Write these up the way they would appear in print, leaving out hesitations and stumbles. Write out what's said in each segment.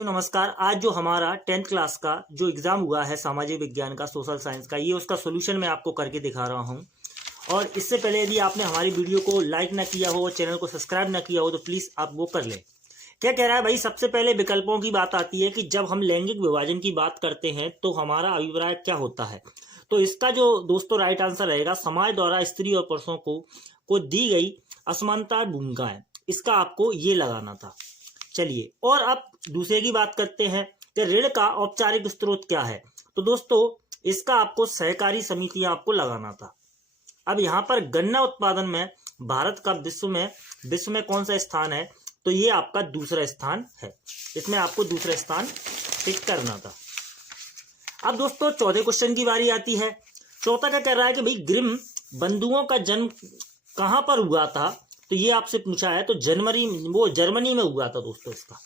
तो नमस्कार। आज जो हमारा 10th क्लास का जो एग्ज़ाम हुआ है सामाजिक विज्ञान का, सोशल साइंस का, ये उसका सोल्यूशन मैं आपको करके दिखा रहा हूँ। और इससे पहले यदि आपने हमारी वीडियो को लाइक ना किया हो और चैनल को सब्सक्राइब ना किया हो तो प्लीज़ आप वो कर लें। क्या कह रहा है भाई? सबसे पहले विकल्पों की बात आती है कि जब हम लैंगिक विभाजन की बात करते हैं तो हमारा अभिप्राय क्या होता है। तो इसका जो दोस्तों राइट आंसर रहेगा, समाज द्वारा स्त्री और पुरुषों को दी गई असमानता भूमिकाएं। इसका आपको ये लगाना था। चलिए, और अब दूसरे की बात करते हैं कि ऋण का औपचारिक स्रोत क्या है। तो दोस्तों इसका आपको सहकारी समितियां आपको लगाना था। अब यहाँ पर गन्ना उत्पादन में भारत का विश्व में कौन सा स्थान है? तो ये आपका दूसरा स्थान है। इसमें आपको दूसरा स्थान टिक करना था। अब दोस्तों चौथे क्वेश्चन की बारी आती है। चौथा क्या कह रहा है कि भाई ग्रिम बंधुओं का जन्म कहाँ पर हुआ था? तो ये आपसे पूछा है। तो जर्मनी में हुआ था दोस्तों। इसका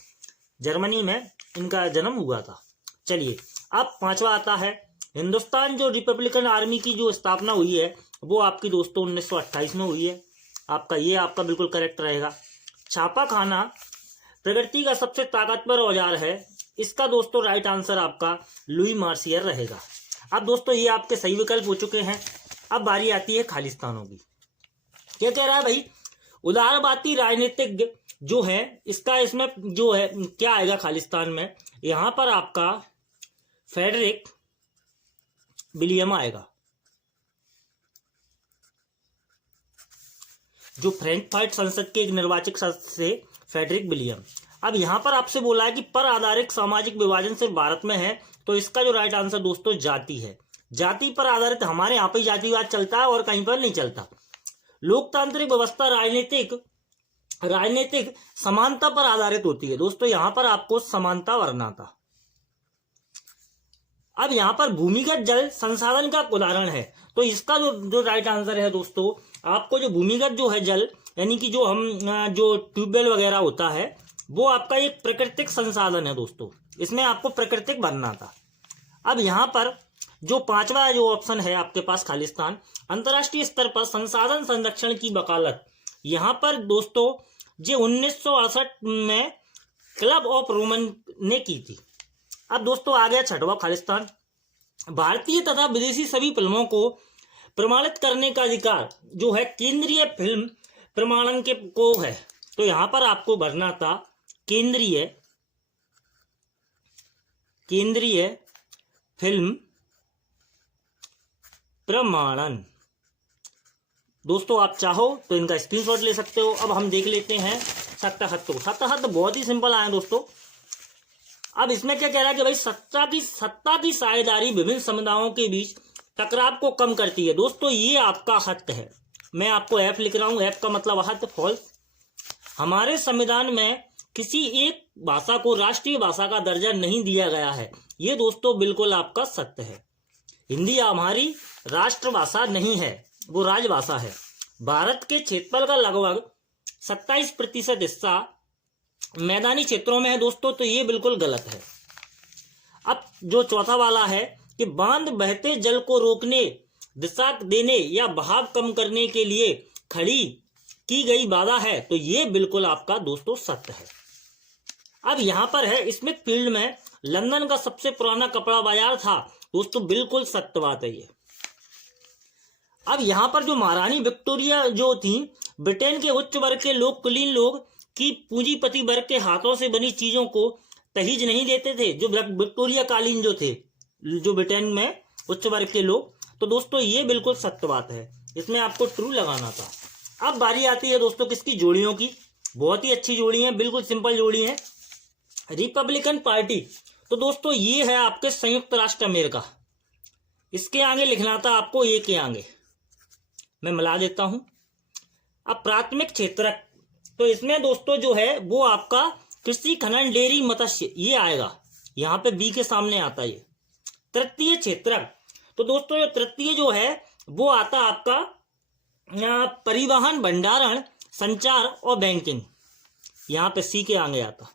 जर्मनी में इनका जन्म हुआ था। चलिए, अब पांचवा आता है। हिंदुस्तान जो रिपब्लिकन आर्मी की जो स्थापना हुई है वो आपकी दोस्तों 1928 में हुई है। आपका बिल्कुल करेक्ट रहेगा। छापा खाना प्रगति का सबसे ताकतवर औजार है। इसका दोस्तों राइट आंसर आपका लुई मार्सियर रहेगा। अब दोस्तों ये आपके सही विकल्प हो चुके हैं। अब बारी आती है खालिस्तानों की। क्या कह रहा है भाई? उदारवादी राजनीतिज्ञ जो है, इसमें जो है क्या आएगा खालिस्तान में? यहां पर आपका फ्रेडरिक विलियम आएगा, जो फ्रैंकफर्ट संसद के एक निर्वाचित सदस्य से फ्रेडरिक विलियम। अब यहां पर आपसे बोला है कि पर आधारित सामाजिक विभाजन सिर्फ भारत में है। तो इसका जो राइट आंसर दोस्तों जाति है। जाति पर आधारित हमारे यहाँ पे जातिवाद चलता है और कहीं पर नहीं चलता। लोकतांत्रिक व्यवस्था राजनीतिक समानता पर आधारित होती है। दोस्तों यहां पर आपको समानता वरना था। अब यहां पर भूमिगत जल संसाधन का उदाहरण है। तो इसका जो राइट आंसर है दोस्तों, आपको जो भूमिगत जो है जल, यानी कि जो हम जो ट्यूबवेल वगैरह होता है, वो आपका एक प्राकृतिक संसाधन है दोस्तों। इसमें आपको प्राकृतिक बनना था। अब यहां पर जो पांचवा जो ऑप्शन है आपके पास खालिस्तान, अंतर्राष्ट्रीय स्तर पर संसाधन संरक्षण की वकालत। यहां पर दोस्तों ये 1968 में क्लब ऑफ रोमन ने की थी। अब दोस्तों आ गया छठवां खालिस्तान। भारतीय तथा विदेशी सभी फिल्मों को प्रमाणित करने का अधिकार जो है केंद्रीय फिल्म प्रमाणन के को है। तो यहां पर आपको भरना था केंद्रीय फिल्म प्रमाणन। दोस्तों आप चाहो तो इनका स्क्रीनशॉट ले सकते हो। अब हम देख लेते हैं सत्ता बहुत ही सिंपल आया दोस्तों। अब इसमें क्या कह रहा है कि भाई सत्ता की साझेदारी विभिन्न समुदायों के बीच टकराव को कम करती है। दोस्तों ये आपका हत है। मैं आपको एफ लिख रहा हूं। एफ का मतलब हत, फॉल्स। हमारे संविधान में किसी एक भाषा को राष्ट्रीय भाषा का दर्जा नहीं दिया गया है। ये दोस्तों बिल्कुल आपका सत्य है। हिंदी हमारी राष्ट्रभाषा नहीं है, वो राजभाषा है। भारत के क्षेत्रफल का लगभग 27% हिस्सा मैदानी क्षेत्रों में है दोस्तों। तो ये बिल्कुल गलत है। अब जो चौथा वाला है कि बांध बहते जल को रोकने, दिशा देने या बहाव कम करने के लिए खड़ी की गई बाधा है। तो ये बिल्कुल आपका दोस्तों सत्य है। अब यहां पर है स्मिथफील्ड में लंदन का सबसे पुराना कपड़ा बाजार था। दोस्तों बिल्कुल सत्य बात है ये। अब यहां पर जो महारानी विक्टोरिया जो थी, ब्रिटेन के उच्च वर्ग के लोग, कुलीन लोग की पूंजीपति वर्ग के हाथों से बनी चीजों को तहीज नहीं देते थे। जो विक्टोरिया कालीन जो थे, जो ब्रिटेन में उच्च वर्ग के लोग। तो दोस्तों ये बिल्कुल सत्य बात है। इसमें आपको ट्रू लगाना था। अब बारी आती है दोस्तों किसकी? जोड़ियों की। बहुत ही अच्छी जोड़ी है, बिल्कुल सिंपल जोड़ी है। Republican party. तो दोस्तों ये है आपके संयुक्त राष्ट्र अमेरिका। इसके आगे लिखना था आपको ए के आगे। मैं मिला देता हूं। अब प्राथमिक क्षेत्र, तो इसमें दोस्तों जो है वो आपका कृषि, खनन, डेयरी, मत्स्य ये आएगा। यहां पे बी के सामने आता है ये। तृतीय क्षेत्र, तो दोस्तों ये तृतीय जो है वो आता आपका परिवहन, भंडारण, संचार और बैंकिंग। यहां पे सी के आगे आता।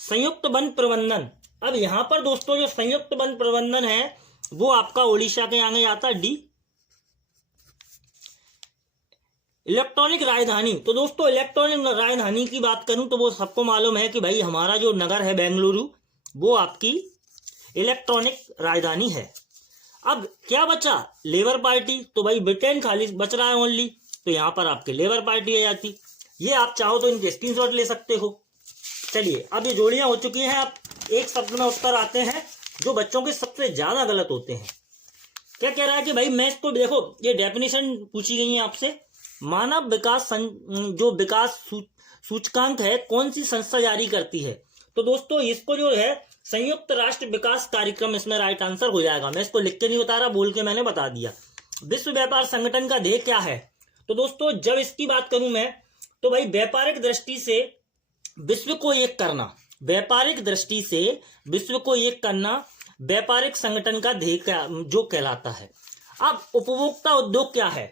संयुक्त वन प्रबंधन। अब यहां पर दोस्तों जो संयुक्त वन प्रबंधन है वो आपका ओडिशा के आगे आता, डी। इलेक्ट्रॉनिक राजधानी। तो दोस्तों इलेक्ट्रॉनिक राजधानी की बात करूं तो वो सबको मालूम है कि भाई हमारा जो नगर है बेंगलुरु, वो आपकी इलेक्ट्रॉनिक राजधानी है। अब क्या बचा, लेबर पार्टी। तो भाई ब्रिटेन खाली बच रहा है ओनली, तो यहाँ पर आपके लेबर पार्टी आ जाती। ये आप चाहो तो इनके स्क्रीनशॉट ले सकते हो। चलिए अब ये जोड़ियां हो चुकी हैं, आप एक शब्द में उत्तर आते हैं जो बच्चों के सबसे ज्यादा गलत होते हैं। क्या कह रहा है कि भाई मैं इसको देखो, ये डेफिनेशन पूछी गई है आपसे। मानव विकास जो विकास सूचकांक है कौन सी संस्था जारी करती है। तो दोस्तों इसको जो है संयुक्त राष्ट्र विकास कार्यक्रम इसमें राइट आंसर हो जाएगा। मैं इसको लिख के नहीं बता रहा, बोल के मैंने बता दिया। विश्व व्यापार संगठन का ध्येय क्या है। तो दोस्तों जब इसकी बात करूं मैं, तो भाई व्यापारिक दृष्टि से विश्व को एक करना, व्यापारिक दृष्टि से विश्व को एक करना व्यापारिक संगठन का ध्येय जो कहलाता है। अब उपभोक्ता उद्योग क्या है।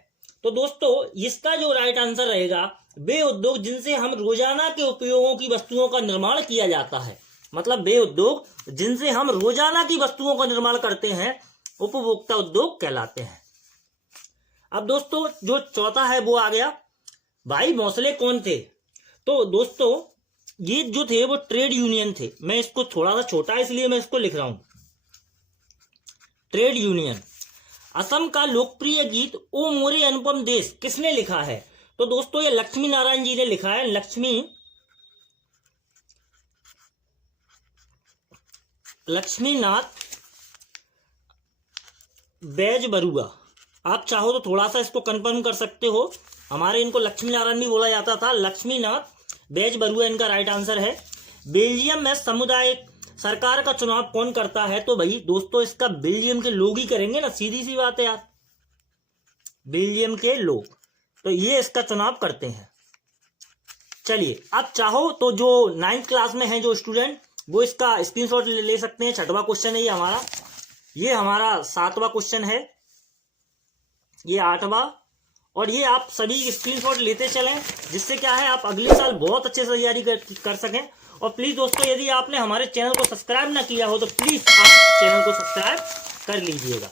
तो दोस्तों इसका जो राइट आंसर रहेगा, वे उद्योग जिनसे हम रोजाना के उपयोगों की वस्तुओं का निर्माण किया जाता है। मतलब वे उद्योग जिनसे हम रोजाना की वस्तुओं का निर्माण करते हैं, उपभोक्ता उद्योग कहलाते हैं। अब दोस्तों जो चौथा है वो आ गया, भाई भोंसले कौन थे। तो दोस्तों ये जो थे वो ट्रेड यूनियन थे। मैं इसको थोड़ा सा छोटा है इसलिए मैं इसको लिख रहा हूं, ट्रेड यूनियन। असम का लोकप्रिय गीत ओ मोरे अनुपम देश किसने लिखा है। तो दोस्तों ये लक्ष्मी नारायण जी ने लिखा है, लक्ष्मीनाथ बैजबरुआ। आप चाहो तो थोड़ा सा इसको कंफर्म कर सकते हो, हमारे इनको लक्ष्मी नारायण भी बोला जाता था। लक्ष्मीनाथ बैजबरुआ इनका राइट आंसर है। बेल्जियम में सामुदायिक सरकार का चुनाव कौन करता है। तो भाई दोस्तों इसका बेल्जियम के लोग ही करेंगे ना, सीधी सी बात है यार, बेल्जियम के लोग, तो ये इसका चुनाव करते हैं। चलिए आप चाहो तो जो 9th क्लास में है जो स्टूडेंट, वो इसका स्क्रीनशॉट ले सकते हैं। 6वां क्वेश्चन है ये हमारा, ये हमारा 7वां क्वेश्चन है, ये 8वां, और ये आप सभी स्क्रीनशॉट लेते चलें, जिससे क्या है आप अगले साल बहुत अच्छे से तैयारी कर सकें। और प्लीज दोस्तों यदि आपने हमारे चैनल को सब्सक्राइब ना किया हो तो प्लीज आप चैनल को सब्सक्राइब कर लीजिएगा।